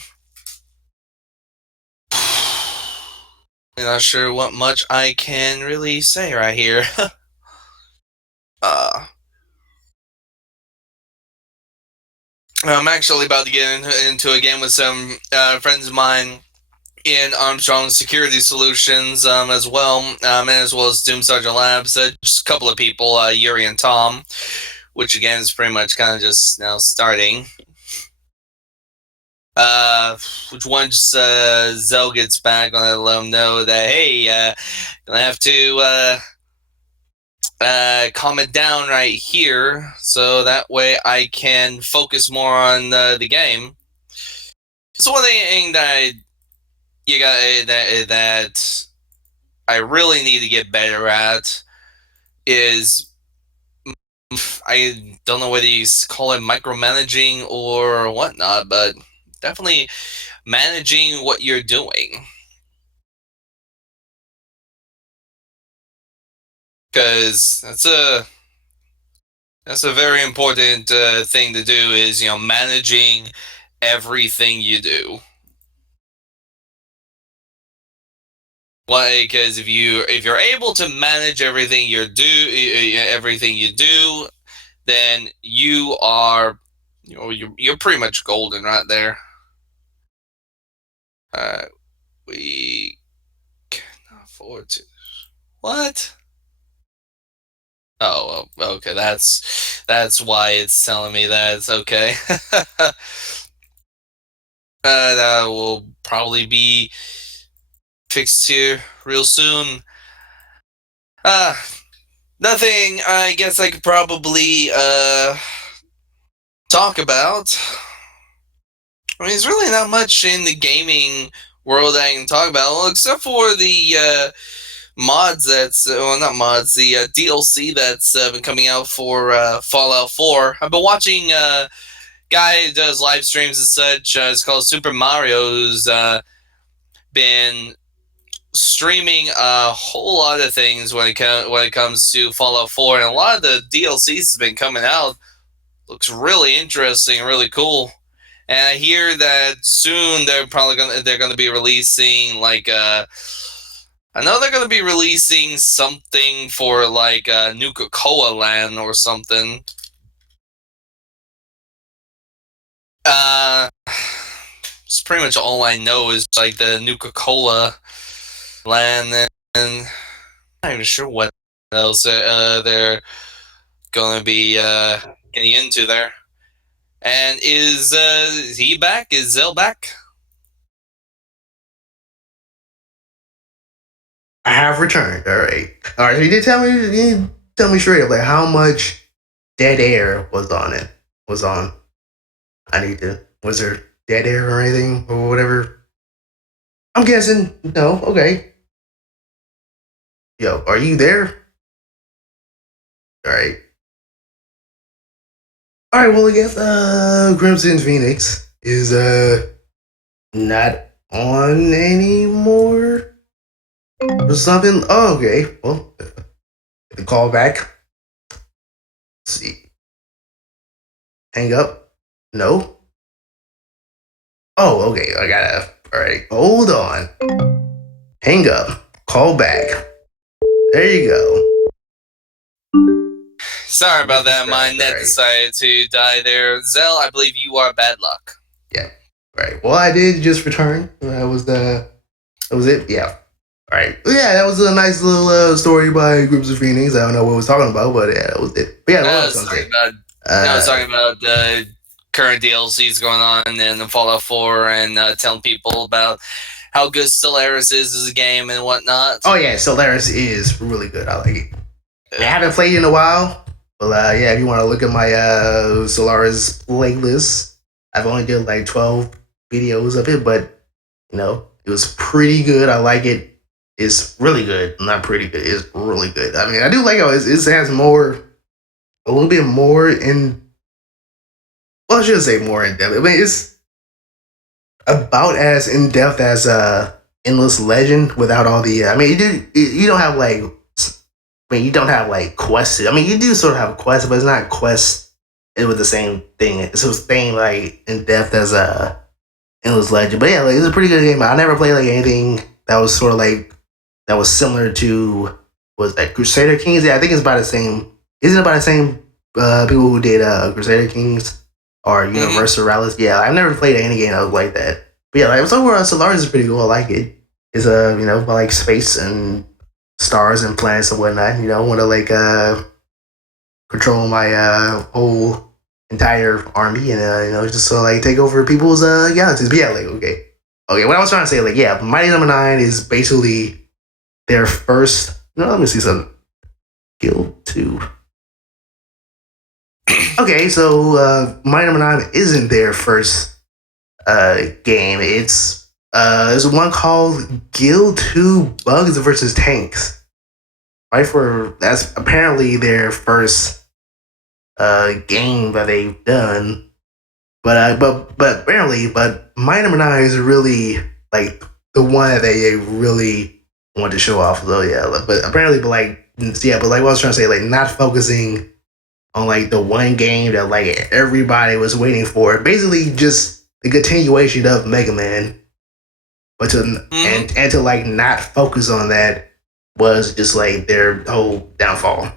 not sure what much I can really say right here. I'm actually about to get into a game with some friends of mine in Armstrong Security Solutions as well, and as well as Doom Sergeant Labs. Just a couple of people, Yuri and Tom, which again is pretty much kind of just now starting. Which once Zell gets back, I'm gonna let him know that hey, gonna have to calm it down right here, so that way I can focus more on the game. So one thing that that I really need to get better at is, I don't know whether you call it micromanaging or whatnot, but definitely managing what you're doing. Because that's a very important thing to do, is managing everything you do. Why? Because if you're able to manage everything you do, then you are, you're pretty much golden right there. We can afford to. What? Oh, well, okay. That's why it's telling me that. It's okay. That will probably be fixed here real soon. Uh, Nothing. I guess I could probably talk about. I mean, there's really not much in the gaming world I can talk about, well, except for the mods that's well, not mods, the DLC that's been coming out for Fallout 4. I've been watching guy who does live streams and such. It's called Super Mario, who's been streaming a whole lot of things when it comes to Fallout 4, and a lot of the DLCs has been coming out. Looks really interesting, really cool. And I hear that soon they're gonna be releasing like I know they're gonna be releasing something for like Nuka-Cola Land or something. It's pretty much all I know is like the Nuka-Cola Land, and I'm not even sure what else they're gonna be getting into there. And is he back? Is Zell back? I have returned. All right. All right. So you did tell me straight up like how much dead air was on it. Was on. I need to. Was there dead air or anything or whatever? I'm guessing no. Okay. Yo, are you there? All right. All right. Well, I guess Crimson Phoenix is not on anymore or something. Oh, okay. Well, the call back. Let's see. Hang up. No. Oh, okay. I gotta. All right. Hold on. Hang up. Call back. There you go. Sorry about that. My net decided to die there. Zell, I believe you are bad luck. Yeah. Right. Well, I did just return. That was it. Yeah. Right. Yeah, that was a nice little story by Groups of Phoenix. I don't know what I was talking about, but yeah, that was it. But yeah, what I I was was gonna talking say. about I was Uh, talking about the current DLCs going on in the Fallout 4 and telling people about how good Stellaris is as a game and whatnot. oh yeah, Solaris is really good. I like it. I Uh, haven't played it in a while, but yeah, if you want to look at my Solaris playlist, I've only did like 12 videos of it, but it was pretty good. I like it. It's really good. Not pretty good. It's really good. I mean, I do like it has a little bit more in. Well, I should say more in depth. I mean, it's about as in depth as Endless Legend without all the. I mean, you don't have like. I mean, you don't have like quests. I mean, you do sort of have quests, but it's not quests. It was the same thing. It's the same like in depth as Endless Legend. But yeah, like, it's a pretty good game. I never played like anything that was sort of like that was similar to was that Crusader Kings. Yeah, I think it's about the same. Isn't it about the same people who did Crusader Kings or mhm. Universal Realis? Yeah, I've never played any game that was like that. But yeah, like so overall, Solaris is pretty cool. I like it. It's I like space and stars and planets and whatnot. I want to like control my whole entire army and just so like take over people's galaxies. But yeah, like okay. What I was trying to say, like yeah, Mighty Number Nine is basically their first. No, let me see some Guild 2. Okay, so Mighty Number Nine isn't their first game. It's there's one called Guild 2 Bugs versus Tanks. Right, for that's apparently their first game that they've done. But apparently, but My Number Nine is really like the one that they really want to show off. So yeah, but apparently, but like yeah, but like what I was trying to say, like not focusing on like the one game that like everybody was waiting for. Basically, just the continuation of Mega Man, but to Mhm. and to like not focus on that was just like their whole downfall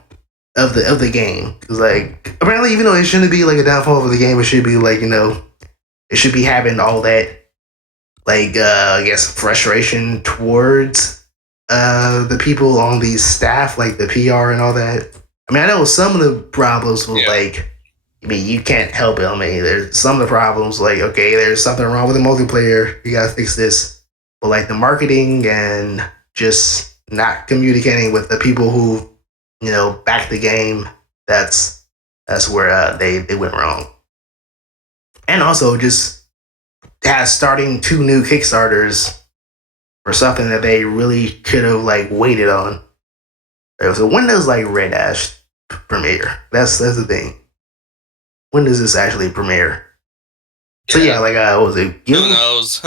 of the game. Because like apparently, even though it shouldn't be like a downfall of the game, it should be like it should be having all that like I guess frustration towards the people on the staff, like the PR and all that. I mean, I know some of the problems was Yeah. like. I mean, you can't help it. I mean, there's some of the problems like, okay, there's something wrong with the multiplayer. You gotta fix this. But like the marketing and just not communicating with the people who, back the game, that's where they went wrong. And also just has starting two new Kickstarters for something that they really could have like waited on. So when does like Red Ash premiere? That's the thing. When does this actually premiere? So yeah, Yeah. like what was it Who Guild? knows?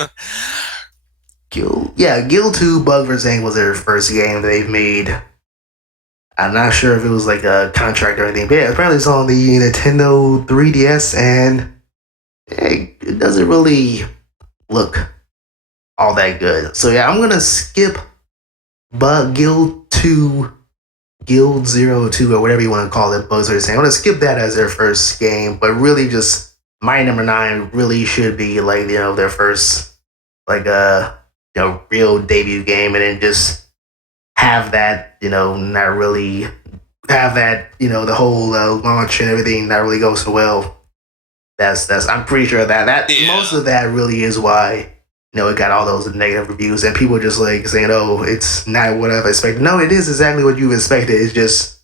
Guild? Yeah, Guild 2 Bug vs. Ink was their first game they've made. I'm not sure if it was like a contract or anything, but yeah, apparently it's on the Nintendo 3DS, and it doesn't really look all that good. So yeah, I'm gonna skip Bug Guild 2, Guild 02, or whatever you want to call it, Bugs vs. Ink. I'm gonna skip that as their first game, but really just my number 9 really should be like their first like real debut game, and then just have that not really have that the whole launch and everything not really go so well. That's I'm pretty sure that most Yeah. of that really is why it got all those negative reviews and people just like saying, oh, it's not what I've expected. No, it is exactly what you've expected. It's just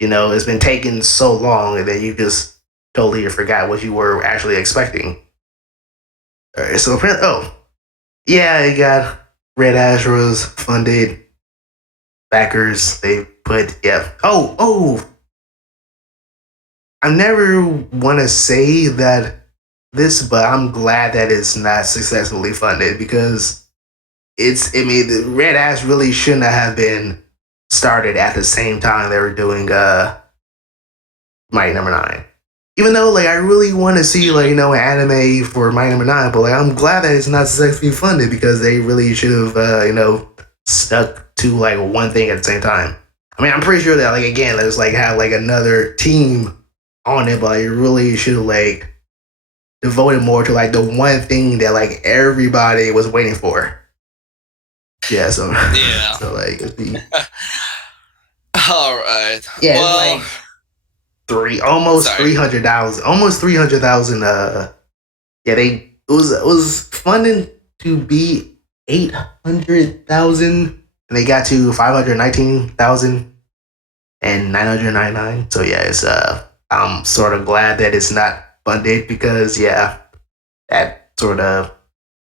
it's been taking so long and then you just totally forgot what you were actually expecting. All right, so apparently, oh yeah, it got Red Astros funded backers. They put yeah. Oh, I never want to say that this, but I'm glad that it's not successfully funded because it's. I mean, the Red Ash really shouldn't have been started at the same time they were doing Mighty Number Nine. Even though, like, I really want to see, like, an anime for Mighty Number Nine, but like, I'm glad that it's not successfully funded because they really should have, stuck to like one thing at the same time. I mean, I'm pretty sure that, like, again, there's like have like another team on it, but it really should have like devoted more to like the one thing that like everybody was waiting for. Yeah, so Yeah. so like it'd be All right. yeah, it's Well, like almost sorry. 300,000, almost 300,000. Yeah, it was funding to be 800,000, and they got to 519,999. So yeah, it's I'm sort of glad that it's not funded because yeah, that sort of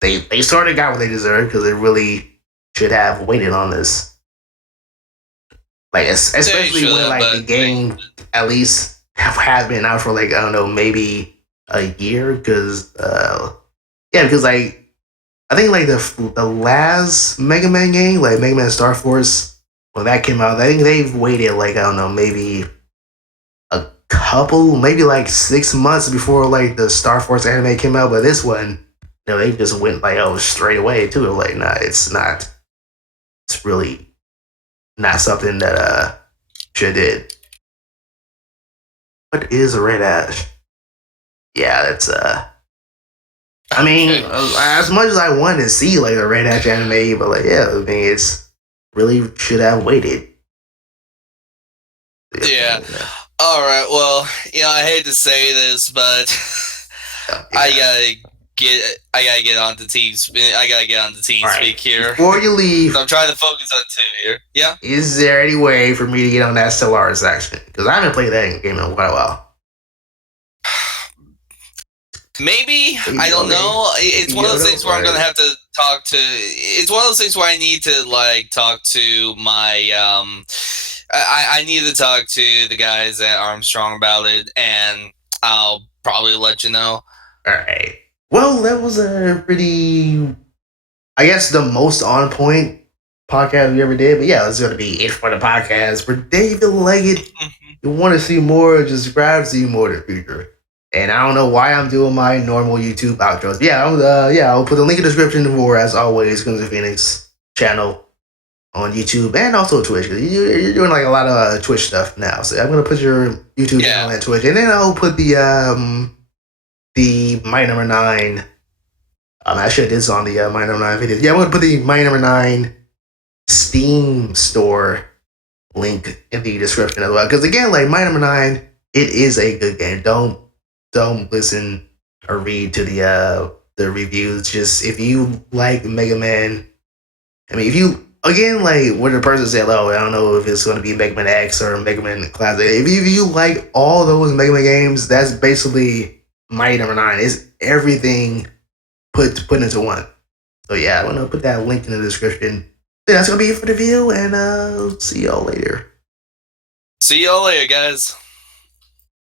they sort of got what they deserved because they really should have waited on this. Like They especially should when have, like the but game at least have been out for like I don't know maybe a year because yeah because like I think like the last Mega Man game like Mega Man Star Force when that came out I think they've waited like I don't know maybe a couple maybe like 6 months before like the Star Force anime came out but this one they just went like oh straight away too like nah it's not it's really not something that should did. What is a red ash? Yeah, that's I mean, okay. as much as I want to see like a red ash anime, but like yeah, I mean, it's really should have waited. Yeah. Yeah, All right. Well, I hate to say this, but I yeah. gotta get on the team. I gotta get on the team All right. speak here. Before you leave, I'm trying to focus on two here. Yeah. is there any way for me to get on that Stellaris action? Because I haven't played that game in quite a while. Maybe I Maybe don't okay. know. It's Maybe one of those Yoda. things All where I'm gonna right. have to talk to. It's one of those things where I need to like talk to my. I need to talk to the guys at Armstrong about it, and I'll probably let you know. All right. Well, that was a pretty, I guess, the most on point podcast we ever did. But yeah, it's going to be it for the podcast. For David Leggett, you want to see more, just subscribe to see more in the future. And I don't know why I'm doing my normal YouTube outros. I'll put the link in the description for, as always, Guns Phoenix channel on YouTube and also Twitch. You're doing like a lot of Twitch stuff now. So I'm going to put your YouTube channel Yeah. and Twitch. And then I'll put the My Number 9. I should have this on the My Number 9 video. Yeah, I'm going to put the My Number 9 Steam store link in the description as well. Because again, like My Number 9, it is a good game. Don't listen or read to the reviews. Just if you like Mega Man, I mean, if you again like when the person said, "Oh, I don't know if it's going to be Mega Man X or Mega Man Classic." If you like all those Mega Man games, that's basically My Number 9. It's everything put into one. So yeah, I'm gonna put that link in the description. Yeah, that's gonna be it for the video, and see y'all later. See y'all later, guys.